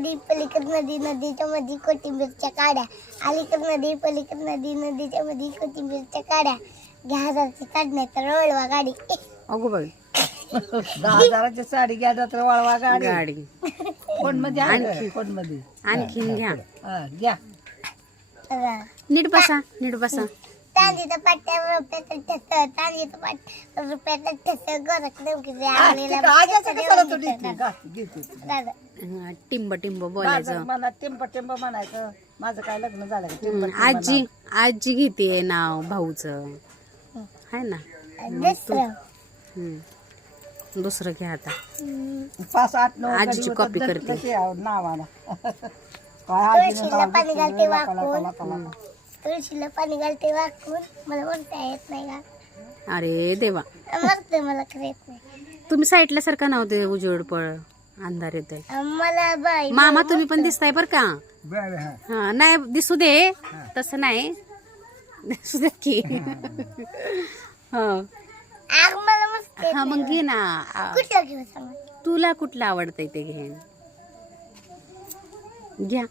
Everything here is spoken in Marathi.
नदी पलीकड नदी नदीच्या मध्ये कोथिंबीरच्या काड्या. अलीकड नदी पलीकड नदी नदीच्या मध्ये कोथिंबीरच्या काड्या. घ्या हजारची काढणे तर वळवा गाडी. अगो बाई. दहा हजाराची साडी घ्या तर वळवा गाडी. गाडी. कोणमध्ये आणखी. कोणमध्ये आणखीन घ्या. घ्या. नीट बसा नीट बसा. तांदीचं पाट्या रुपयाचं ठस तांदीचं पाट रुपयाचं ठस गोरख हा, दादा. टिंब टिंब बोलायचं. मनात टिंब टिंब म्हणायचं. माझं काय लग्न झालं का? टिंब हम्म, टिंब आजी आजी घेते नाव भाऊचं. आहे ना? दुसरं? हम्म. दुसरं घ्या आता. पाच आठ नऊ आजीची कॉपी करते. आहे नावाला काय आजीनं तुळशीला नाव पाणी घेतलं, घालते लाका, लाका, वाकून. लाका, लाका. तुळशीला पाणी घालते वाकून. मला येत नाही का? अरे देवा. मरते मला खरं येत नाही. तुम्ही साईडला सारखा नव्हते उजेड पळ अंधार येते मला बाई मामा तुम्ही पण दिसताय बर का? बरं, हा. हा नाही दिसू दे. तसं नाही. दिसू दे की. हा. आग मला मस्त येत हा मग घे ना. आ, नाही. कुठलं घेऊ सांग? तुला कुठलं आवडतंय ते घे घ्या.